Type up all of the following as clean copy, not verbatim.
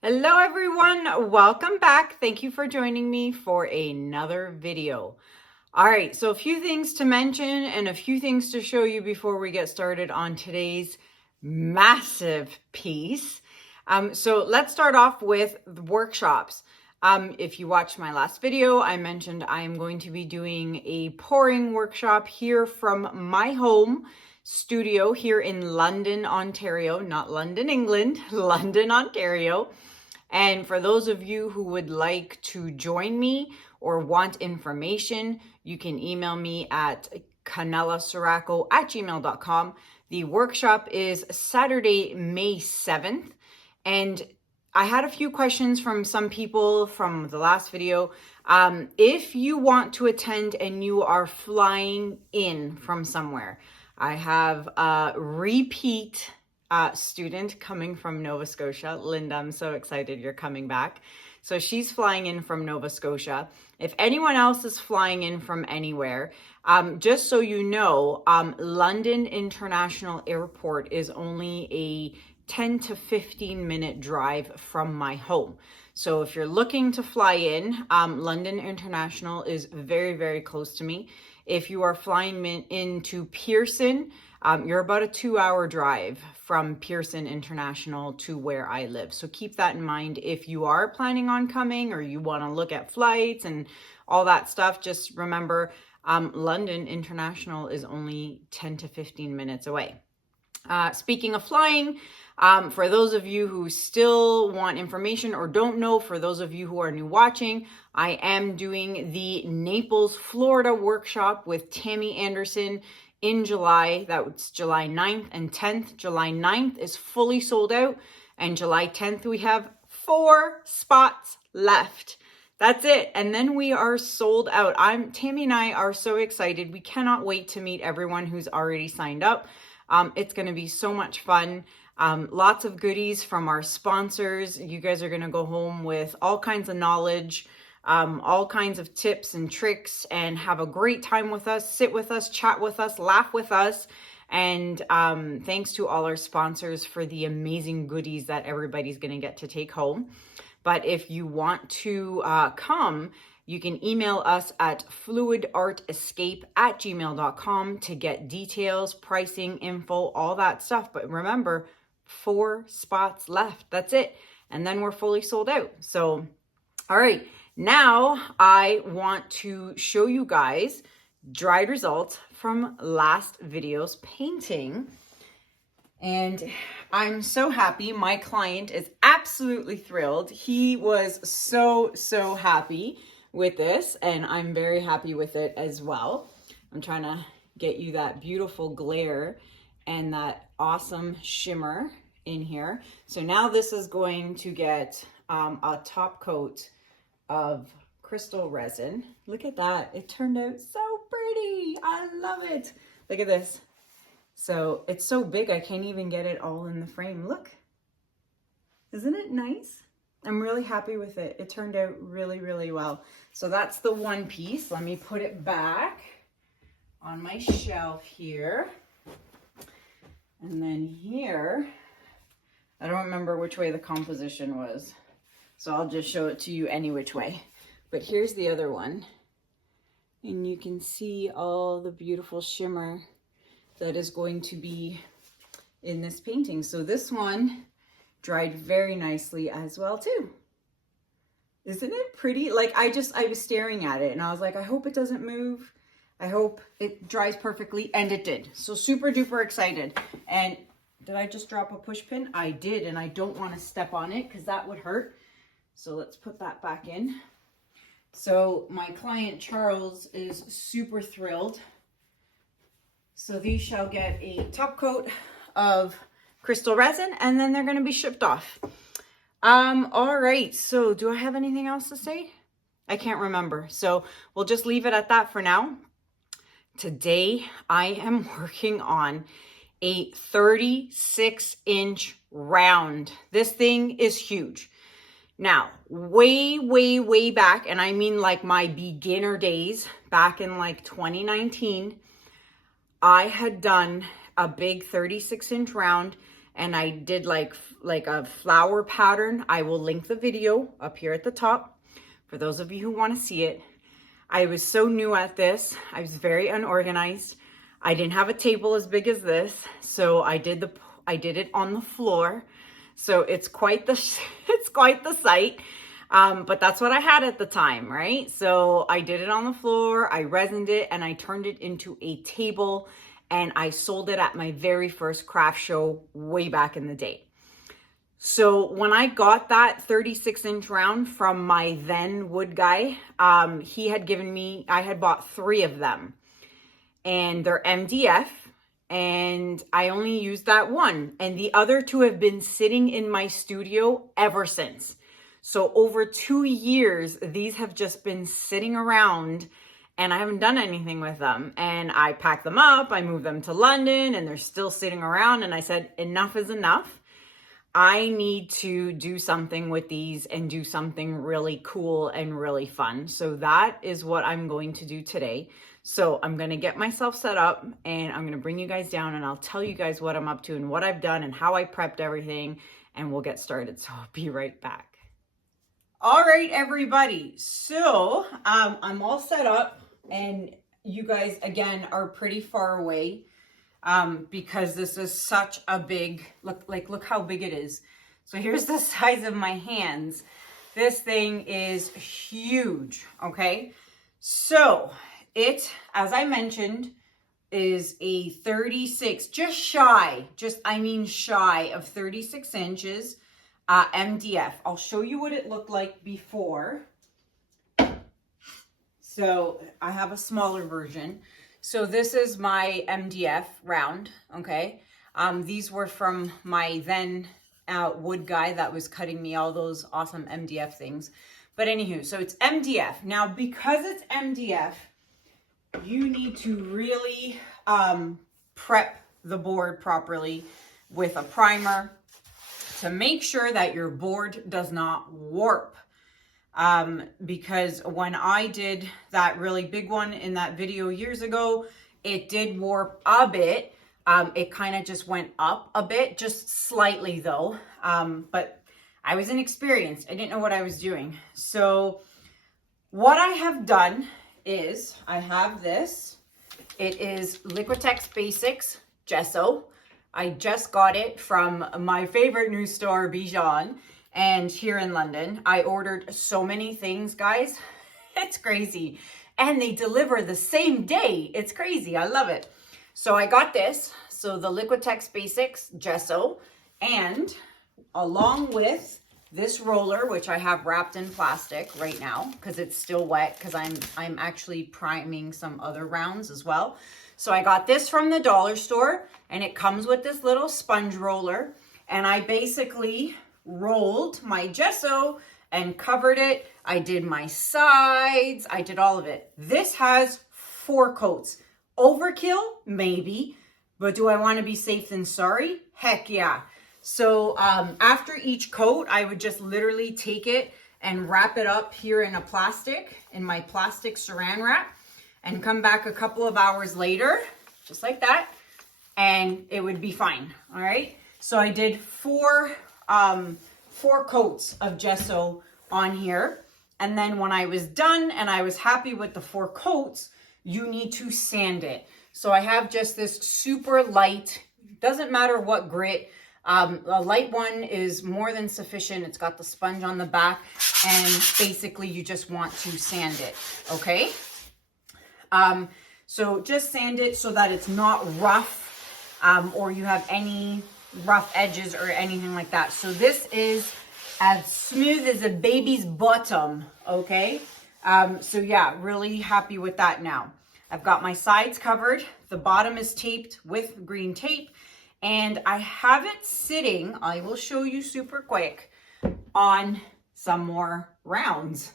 Hello everyone, welcome back. Thank you for joining me for another video. All right, so a few things to mention and a few things to show you before we get started on today's massive piece. So let's start off with the workshops. If you watched my last video, I mentioned I am going to be doing a pouring workshop here from my home studio here in London, Ontario, not London, England, London, Ontario. And for those of you who would like to join me or want information, you can email me at canellaciraco@gmail.com. The workshop is Saturday, May 7th. And I had a few questions from some people from the last video. If you want to attend and you are flying in from somewhere, I have a repeat student coming from Nova Scotia. Linda, I'm so excited you're coming back. So she's flying in from Nova Scotia. If anyone else is flying in from anywhere, just so you know, London International Airport is only a 10 to 15 minute drive from my home. So if you're looking to fly in, London International is very, very close to me. If you are flying into Pearson, you're about a 2-hour drive from Pearson International to where I live. So keep that in mind if you are planning on coming or you want to look at flights and all that stuff. Just remember, London International is only 10 to 15 minutes away. Speaking of flying, for those of you who still want information or don't know, for those of you who are new watching, I am doing the Naples, Florida workshop with Tammy Anderson in July. That's July 9th and 10th. July 9th is fully sold out, and July 10th we have 4 spots left. That's it. And then we are sold out. Tammy and I are so excited. We cannot wait to meet everyone who's already signed up. It's going to be so much fun. Lots of goodies from our sponsors. You guys are going to go home with all kinds of knowledge, all kinds of tips and tricks, and have a great time with us, sit with us, chat with us, laugh with us. And thanks to all our sponsors for the amazing goodies that everybody's going to get to take home. But if you want to come, you can email us at fluidartescape@gmail.com to get details, pricing, info, all that stuff. But remember, 4 spots left. That's it. And then we're fully sold out. So, all right. Now I want to show you guys dried results from last video's painting. And I'm so happy. My client is absolutely thrilled. He was so happy with this, and I'm very happy with it as well. I'm trying to get you that beautiful glare and that awesome shimmer in here. So now this is going to get a top coat of crystal resin. Look at that. It turned out so pretty. I love it. Look at this. So it's so big, I can't even get it all in the frame. Look. Isn't it nice? I'm really happy with it. It turned out really, really well. So that's the one piece. Let me put it back on my shelf here. And then here, I don't remember which way the composition was, so I'll just show it to you any which way. But here's the other one. And you can see all the beautiful shimmer that is going to be in this painting. So this one dried very nicely as well too. Isn't it pretty? Like I was staring at it and I was like, I hope it doesn't move. I hope it dries perfectly, and it did. So super duper excited. And did I just drop a push pin? I did, and I don't want to step on it because that would hurt. So let's put that back in. So my client Charles is super thrilled. So these shall get a top coat of crystal resin, and then they're going to be shipped off. All right. So do I have anything else to say? I can't remember. So we'll just leave it at that for now. Today, I am working on a 36-inch round. This thing is huge. Now, way back, and I mean like my beginner days, back in like 2019, I had done a big 36-inch round, and I did like a flower pattern. I will link the video up here at the top for those of you who want to see it. I was so new at this. I was very unorganized. I didn't have a table as big as this, so I did it on the floor. So it's quite the sight. But that's what I had at the time, right? So I did it on the floor, I resined it, and I turned it into a table, and I sold it at my very first craft show way back in the day. So when I got that 36-inch round from my then wood guy, he had given me, I had bought 3 of them, and they're MDF, and I only used that one, and the other 2 have been sitting in my studio ever since. So over 2 years, these have just been sitting around, and I haven't done anything with them. And I packed them up, I moved them to London, and they're still sitting around, and I said, enough is enough. I need to do something with these and do something really cool and really fun. So that is what I'm going to do today. So I'm going to get myself set up, and I'm going to bring you guys down, and I'll tell you guys what I'm up to and what I've done and how I prepped everything, and we'll get started. So I'll be right back. All right, everybody. So I'm all set up, and you guys, again, are pretty far away. Because this is such a big, look how big it is. So here's the size of my hands. This thing is huge, okay? So it, as I mentioned, is a 36, shy of 36 inches MDF. I'll show you what it looked like before. So I have a smaller version. So this is my MDF round, okay? These were from my then wood guy that was cutting me all those awesome MDF things. But anywho, so it's MDF. Now, because it's MDF, you need to really prep the board properly with a primer to make sure that your board does not warp. Because when I did that really big one in that video years ago, it did warp a bit. It kind of just went up a bit, just slightly though. But I was inexperienced. I didn't know what I was doing. So what I have done is I have this. It is Liquitex Basics Gesso. I just got it from my favorite new store, Bijan. And here in London, I ordered so many things, guys. It's crazy. And they deliver the same day. It's crazy. I love it. So I got this. So the Liquitex Basics Gesso. And along with this roller, which I have wrapped in plastic right now because it's still wet, because I'm actually priming some other rounds as well. So I got this from the dollar store, and it comes with this little sponge roller. And I basically rolled my gesso and covered it. I did my sides. I did all of it. This has 4 coats. Overkill? Maybe. But do I want to be safe than sorry? Heck yeah. So after each coat, I would just literally take it and wrap it up here in my plastic saran wrap, and come back a couple of hours later, just like that, and it would be fine. All right. So I did 4 coats of gesso on here. And then when I was done and I was happy with the 4 coats, you need to sand it. So I have just this super light, doesn't matter what grit, a light one is more than sufficient. It's got the sponge on the back, and basically you just want to sand it, okay? So just sand it so that it's not rough, or you have any rough edges or anything like that. So this is as smooth as a baby's bottom, okay? So yeah, really happy with that now. I've got my sides covered. The bottom is taped with green tape, and I have it sitting, I will show you super quick, on some more rounds.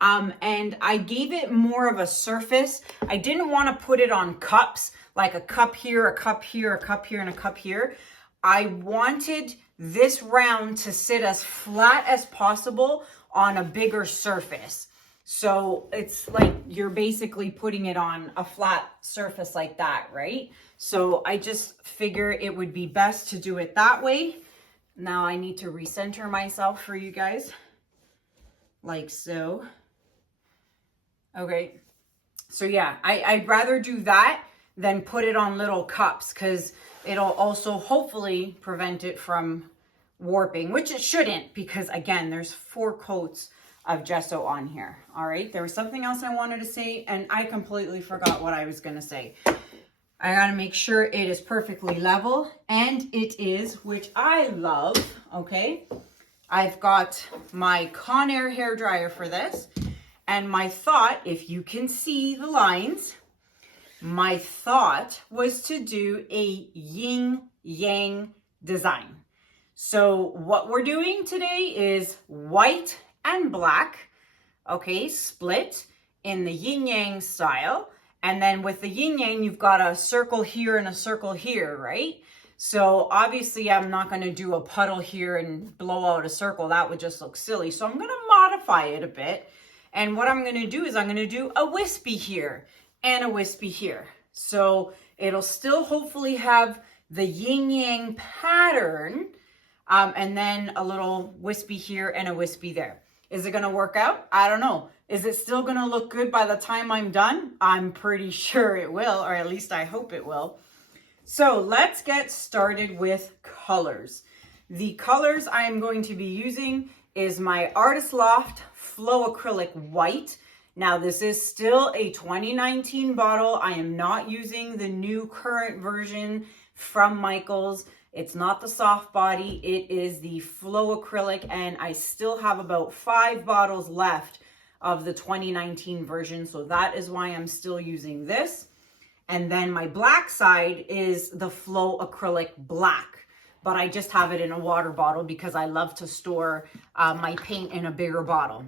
And I gave it more of a surface. I didn't want to put it on cups, like a cup here, a cup here, a cup here, and a cup here. I wanted this round to sit as flat as possible on a bigger surface. So it's like you're basically putting it on a flat surface like that, right? So I just figure it would be best to do it that way. Now I need to recenter myself for you guys, like so. Okay, so yeah, I'd rather do that than put it on little cups, because it'll also hopefully prevent it from warping, which it shouldn't, because again, there's 4 coats of gesso on here. All right, there was something else I wanted to say and I completely forgot what I was going to say. I got to make sure it is perfectly level, and it is, which I love. Okay, I've got my Conair hair dryer for this, and my thought, if you can see the lines, my thought was to do a yin yang design. So what we're doing today is white and black, okay, split in the yin yang style. And then with the yin yang, you've got a circle here and a circle here, right? So obviously I'm not going to do a puddle here and blow out a circle. That would just look silly. So I'm going to modify it a bit. And what I'm going to do is I'm going to do a wispy here and a wispy here. So it'll still hopefully have the yin yang pattern, and then a little wispy here and a wispy there. Is it going to work out? I don't know. Is it still going to look good by the time I'm done? I'm pretty sure it will, or at least I hope it will. So let's get started with colors. The colors I am going to be using is my Artist Loft Flow Acrylic White. Now this is still a 2019 bottle. I am not using the new current version from Michaels. It's not the soft body, it is the Flow Acrylic, and I still have about 5 bottles left of the 2019 version, so that is why I'm still using this. And then my black side is the Flow Acrylic Black, but I just have it in a water bottle because I love to store my paint in a bigger bottle.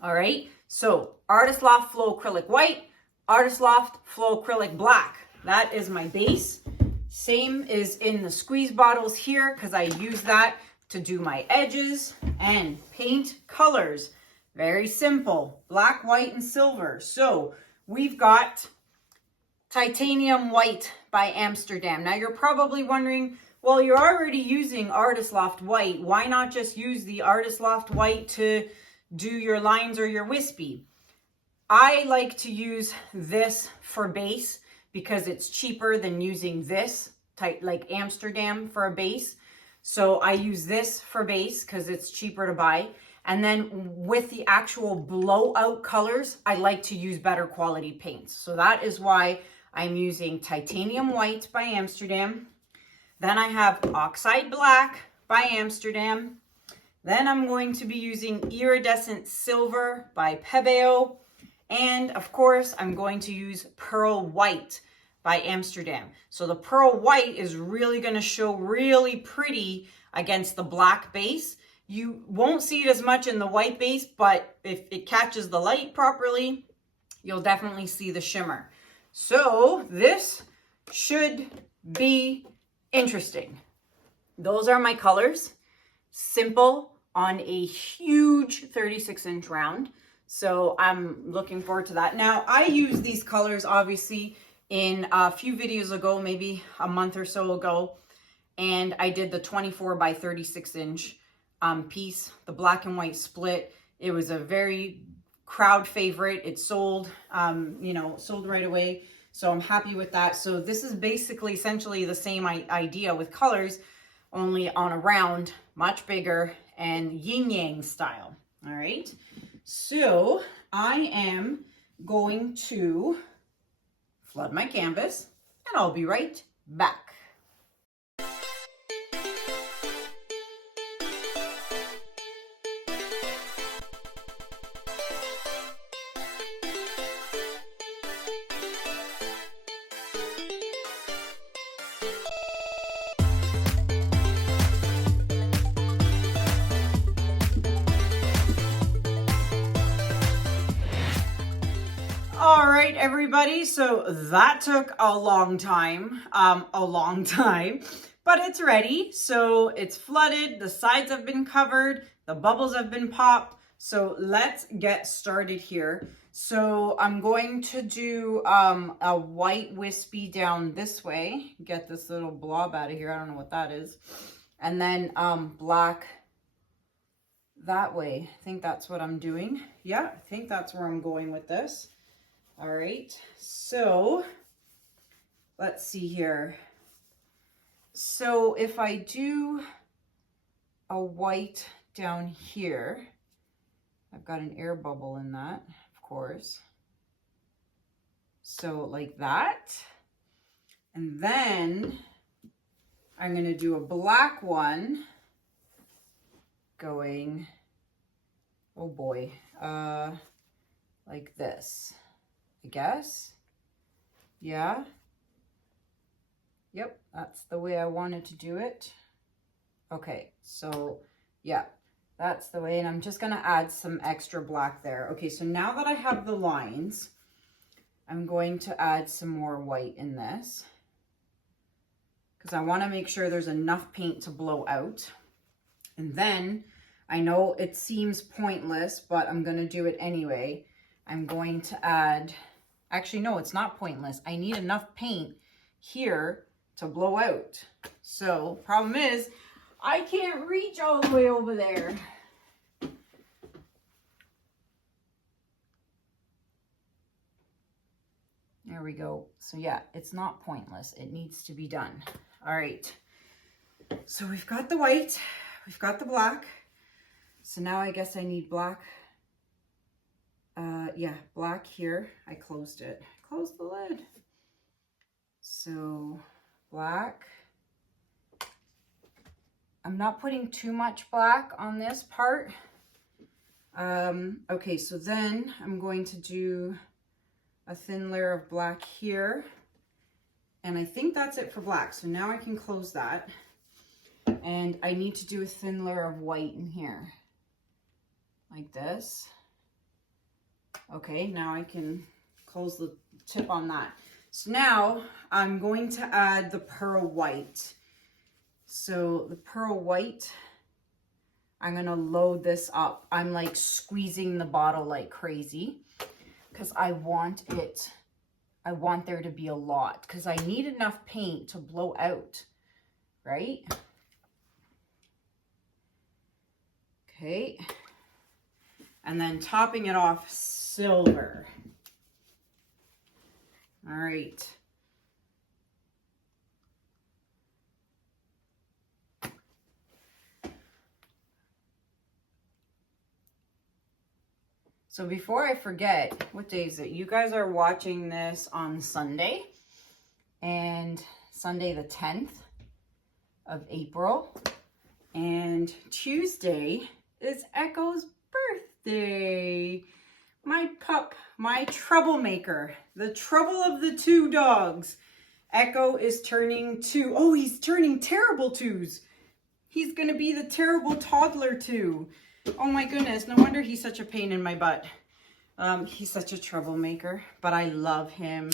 All right, so Artist Loft Flow Acrylic White, Artist Loft Flow Acrylic Black. That is my base. Same is in the squeeze bottles here, because I use that to do my edges and paint colors. Very simple, black, white, and silver. So we've got Titanium White by Amsterdam. Now you're probably wondering, well, you're already using Artist Loft White. Why not just use the Artist Loft White to do your lines or your wispy? I like to use this for base because it's cheaper than using this type like Amsterdam for a base. So I use this for base because it's cheaper to buy. And then with the actual blowout colors, I like to use better quality paints. So that is why I'm using Titanium White by Amsterdam. Then I have Oxide Black by Amsterdam. Then I'm going to be using Iridescent Silver by Pebeo. And of course, I'm going to use Pearl White by Amsterdam. So the Pearl White is really going to show really pretty against the black base. You won't see it as much in the white base, but if it catches the light properly, you'll definitely see the shimmer. So this should be interesting. Those are my colors. Simple on a huge 36-inch round. So I'm looking forward to that. Now, I use these colors obviously in a few videos ago, maybe a month or so ago, and I did the 24 by 36-inch piece, the black and white split. It was a very crowd favorite. It sold, sold right away. So I'm happy with that. So this is basically essentially the same idea with colors, only on a round, much bigger, and yin yang style. All right. So I am going to flood my canvas, and I'll be right back. All right, everybody, so that took a long time, but it's ready. So it's flooded, the sides have been covered, the bubbles have been popped. So let's get started here. So I'm going to do a white wispy down this way. Get this little blob out of here. I don't know what that is. And then black that way. I think that's what I'm doing. Yeah, I think that's where I'm going with this. All right, so let's see here. So if I do a white down here, I've got an air bubble in that, of course. So like that. And then I'm going to do a black one going, oh boy, like this, I guess. Yeah. Yep, that's the way I wanted to do it. Okay, so yeah, that's the way. And I'm just going to add some extra black there. Okay, so now that I have the lines, I'm going to add some more white in this because I want to make sure there's enough paint to blow out. And then I know it seems pointless, but I'm going to do it anyway. I'm going to add, actually, no, it's not pointless. I need enough paint here to blow out. So problem is I can't reach all the way over there. There we go. So yeah, it's not pointless. It needs to be done. All right. So we've got the white, we've got the black. So now I guess I need black. Yeah, black here. I closed it. Closed the lid. So black. I'm not putting too much black on this part. Okay, so then I'm going to do a thin layer of black here. And I think that's it for black. So now I can close that. And I need to do a thin layer of white in here. Like this. Okay, now I can close the tip on that. So now I'm going to add the pearl white. So the pearl white, I'm going to load this up. I'm like squeezing the bottle like crazy because I want there to be a lot because I need enough paint to blow out, right? Okay. And then topping it off, silver. All right. So before I forget, what day is it? You guys are watching this on Sunday, and Sunday the 10th of April, and Tuesday is Echo's birthday. My pup, my troublemaker, the trouble of the two dogs. Echo is turning 2. Oh, he's turning terrible 2s. He's gonna be the terrible toddler 2. Oh my goodness, no wonder he's such a pain in my butt. He's such a troublemaker, but I love him.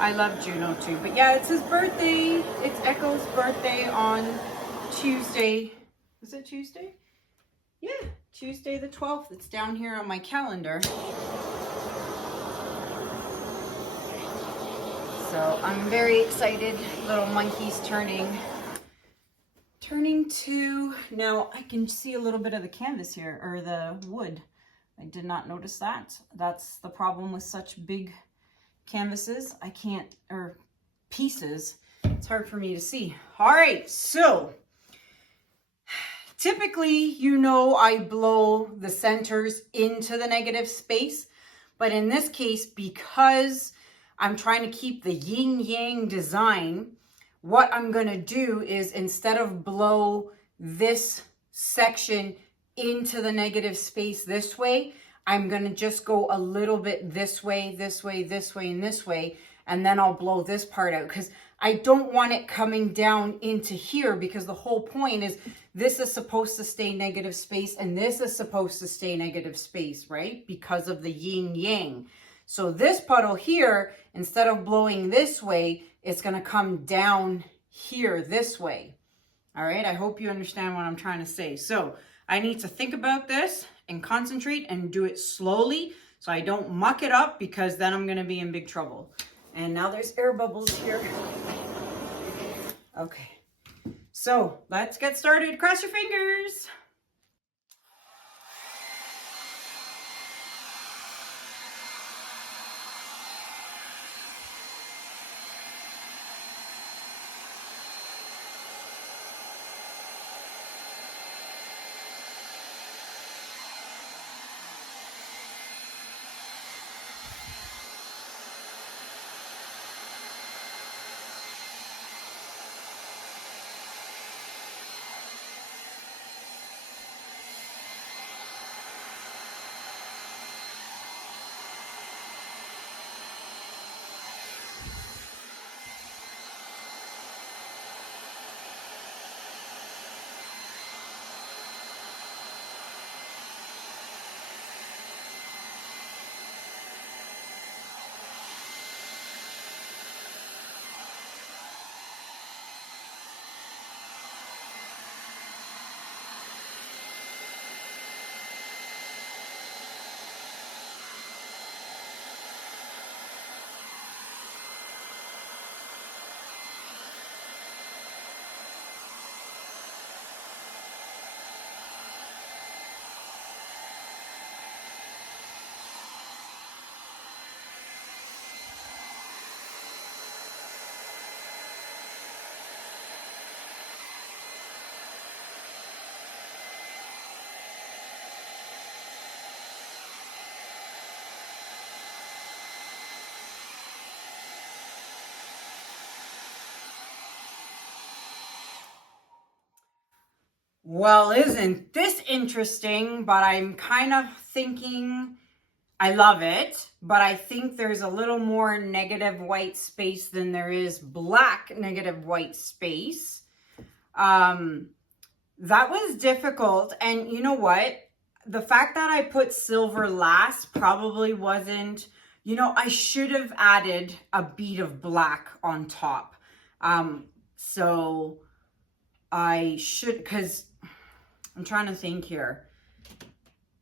I love Juno too. But yeah, it's his birthday. It's Echo's birthday on Tuesday. Is it Tuesday? Yeah, Tuesday the 12th. It's down here on my calendar. So I'm very excited. Little monkey's turning 2. Now I can see a little bit of the canvas here, or the wood. I did not notice that. That's the problem with such big canvases. I can't, or pieces. It's hard for me to see. All right, so typically, you know, I blow the centers into the negative space, but in this case, because I'm trying to keep the yin-yang design, what I'm going to do is, instead of blow this section into the negative space this way, I'm going to just go a little bit this way, this way, this way, and this way, and then I'll blow this part out because I don't want it coming down into here, because the whole point is this is supposed to stay negative space and this is supposed to stay negative space, right? Because of the yin-yang. So this puddle here, instead of blowing this way, it's going to come down here this way. All right, I hope you understand what I'm trying to say. So I need to think about this and concentrate and do it slowly so I don't muck it up, because then I'm gonna be in big trouble. And now there's air bubbles here. Okay, so let's get started. Cross your fingers. Well, isn't this interesting? But I'm kind of thinking, I love it, but I think there's a little more negative white space than there is black negative white space. That was difficult. And you know what? The fact that I put silver last probably wasn't, you know, I should have added a bead of black on top. So I should, because I'm trying to think here.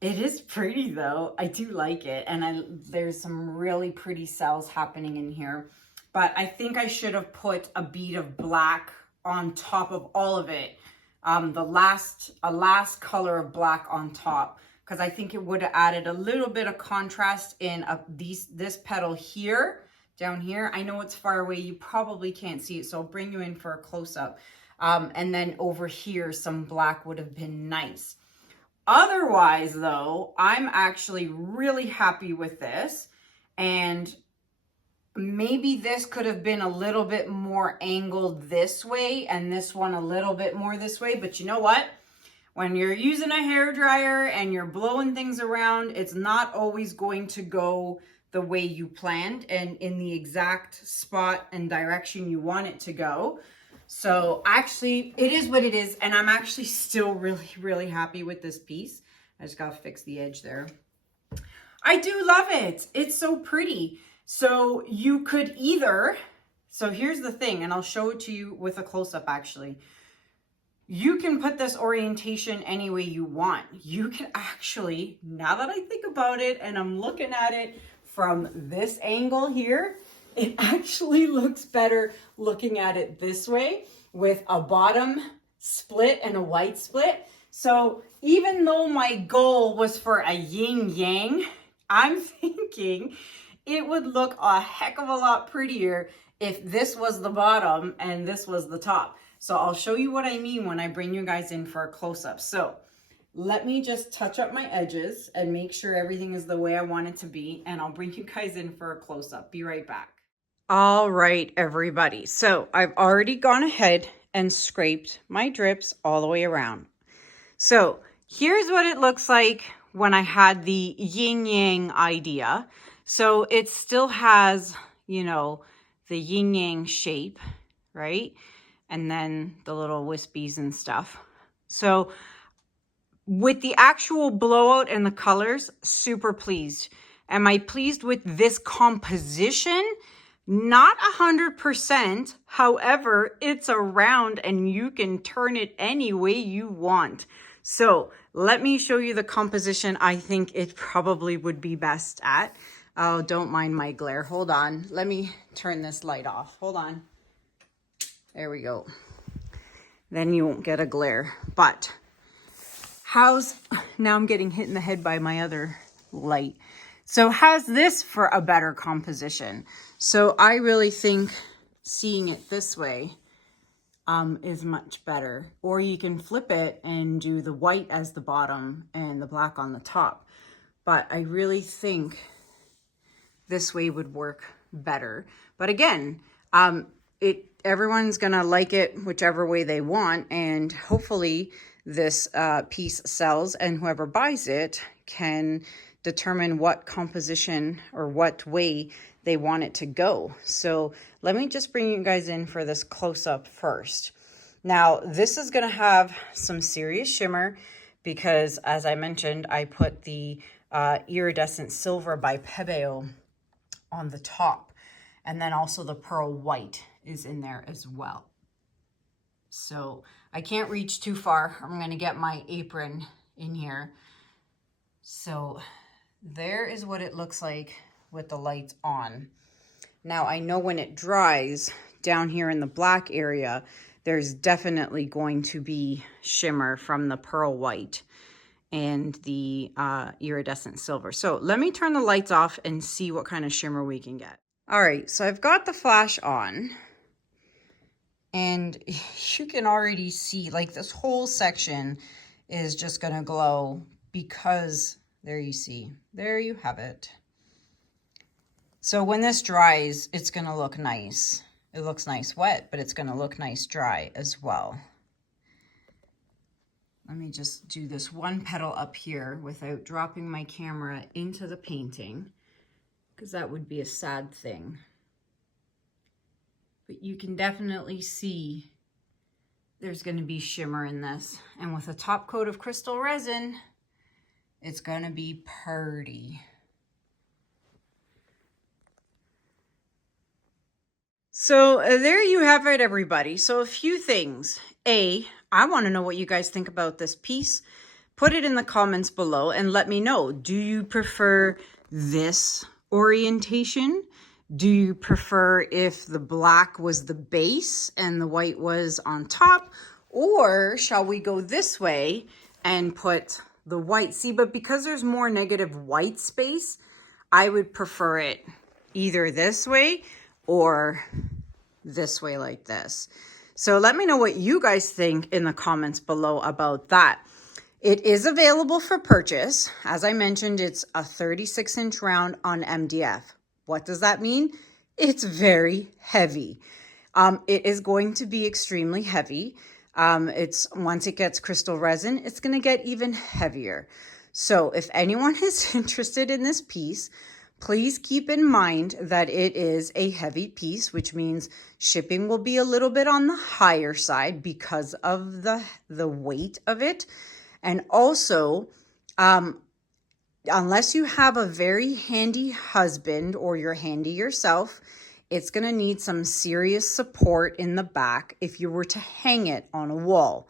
It is pretty though. I do like it. And there's some really pretty cells happening in here. But I think I should have put a bead of black on top of all of it. A last color of black on top, because I think it would have added a little bit of contrast in this petal here, down here. I know it's far away. You probably can't see it, so I'll bring you in for a close-up. And then over here, some black would have been nice. Otherwise, though, I'm actually really happy with this. And maybe this could have been a little bit more angled this way and this one a little bit more this way. But you know what? When you're using a hairdryer and you're blowing things around, it's not always going to go the way you planned and in the exact spot and direction you want it to go. So actually, it is what it is. And I'm actually still really, really happy with this piece. I just got to fix the edge there. I do love it. It's so pretty. So you could either, so here's the thing, and I'll show it to you with a close-up actually. You can put this orientation any way you want. You can actually, now that I think about it and I'm looking at it from this angle here, it actually looks better looking at it this way with a bottom split and a white split. So even though my goal was for a yin yang, I'm thinking it would look a heck of a lot prettier if this was the bottom and this was the top. So I'll show you what I mean when I bring you guys in for a close-up. So let me just touch up my edges and make sure everything is the way I want it to be. And I'll bring you guys in for a close-up. Be right back. All right, everybody. So I've already gone ahead and scraped my drips all the way around. So here's what it looks like when I had the yin yang idea. So it still has, you know, the yin yang shape, right? And then the little wispies and stuff. So with the actual blowout and the colors, super pleased. Am I pleased with this composition? Not 100%. However, it's a round and you can turn it any way you want. So let me show you the composition I think it probably would be best at. Oh, don't mind my glare. Hold on. Let me turn this light off. Hold on. There we go. Then you won't get a glare. But now I'm getting hit in the head by my other light. So how's this for a better composition? So I really think seeing it this way is much better. Or you can flip it and do the white as the bottom and the black on the top. But I really think this way would work better. But again, everyone's gonna like it whichever way they want, and hopefully this piece sells, and whoever buys it can determine what composition or what way they want it to go. So let me just bring you guys in for this close-up first. Now this is gonna have some serious shimmer because, as I mentioned, I put the Iridescent Silver by Pebeo on the top, and then also the pearl white is in there as well. So I can't reach too far. I'm going to get my apron in here. So there is what it looks like with the lights on. Now I know when it dries down here in the black area, there's definitely going to be shimmer from the pearl white and the iridescent silver. So let me turn the lights off and see what kind of shimmer we can get. All right, so I've got the flash on, and you can already see like this whole section is just gonna glow because there you see, there you have it. So when this dries, it's gonna look nice. It looks nice wet, but it's gonna look nice dry as well. Let me just do this one petal up here without dropping my camera into the painting, because that would be a sad thing. But you can definitely see there's going to be shimmer in this. And with a top coat of crystal resin, it's going to be pretty. So there you have it, everybody. So a few things. I want to know what you guys think about this piece. Put it in the comments below and let me know. Do you prefer this orientation? Do you prefer if the black was the base and the white was on top? Or shall we go this way and put the white? See, but because there's more negative white space, I would prefer it either this way or this way like this. So let me know what you guys think in the comments below about that. It is available for purchase. As I mentioned, it's a 36-inch round on MDF. What does that mean? It's very heavy. It is going to be extremely heavy. Once it gets crystal resin, it's going to get even heavier. So if anyone is interested in this piece, please keep in mind that it is a heavy piece, which means shipping will be a little bit on the higher side because of the weight of it. And also, unless you have a very handy husband or you're handy yourself, it's going to need some serious support in the back if you were to hang it on a wall.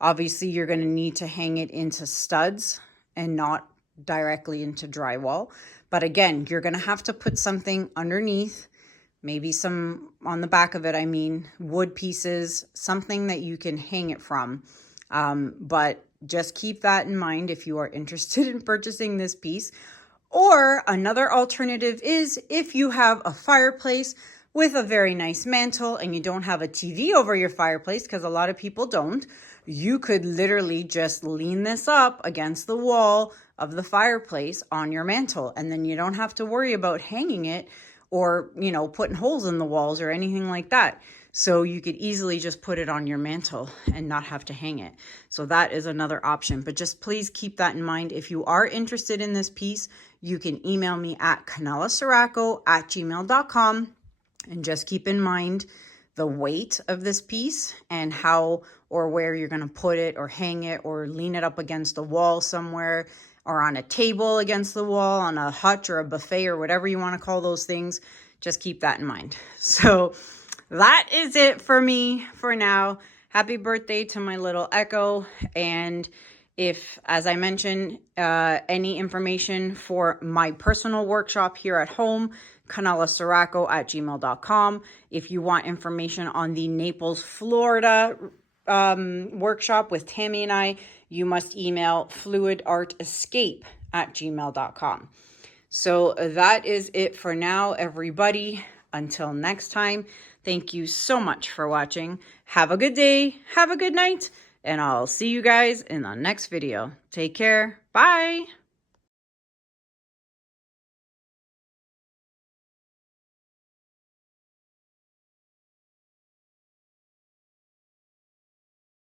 Obviously, you're going to need to hang it into studs and not directly into drywall. But again, you're going to have to put something underneath, maybe some on the back of it, I mean, wood pieces, something that you can hang it from. But just keep that in mind if you are interested in purchasing this piece. Or another alternative is if you have a fireplace with a very nice mantle and you don't have a TV over your fireplace, because a lot of people don't, you could literally just lean this up against the wall of the fireplace on your mantle, and then you don't have to worry about hanging it or, you know, putting holes in the walls or anything like that. So you could easily just put it on your mantle and not have to hang it. So that is another option, but just please keep that in mind. If you are interested in this piece, you can email me at kanellaciraco@gmail.com, and just keep in mind the weight of this piece and how or where you're going to put it or hang it or lean it up against a wall somewhere or on a table against the wall, on a hutch or a buffet or whatever you want to call those things. Just keep that in mind. So that is it for me for now. Happy birthday to my little Echo. And If, as I mentioned, any information for my personal workshop here at home, kanellaciraco@gmail.com. If you want information on the Naples, Florida workshop with Tammy and I, you must email fluidartescape@gmail.com. So that is it for now, everybody. Until next time, thank you so much for watching. Have a good day, have a good night, and I'll see you guys in the next video. Take care. Bye.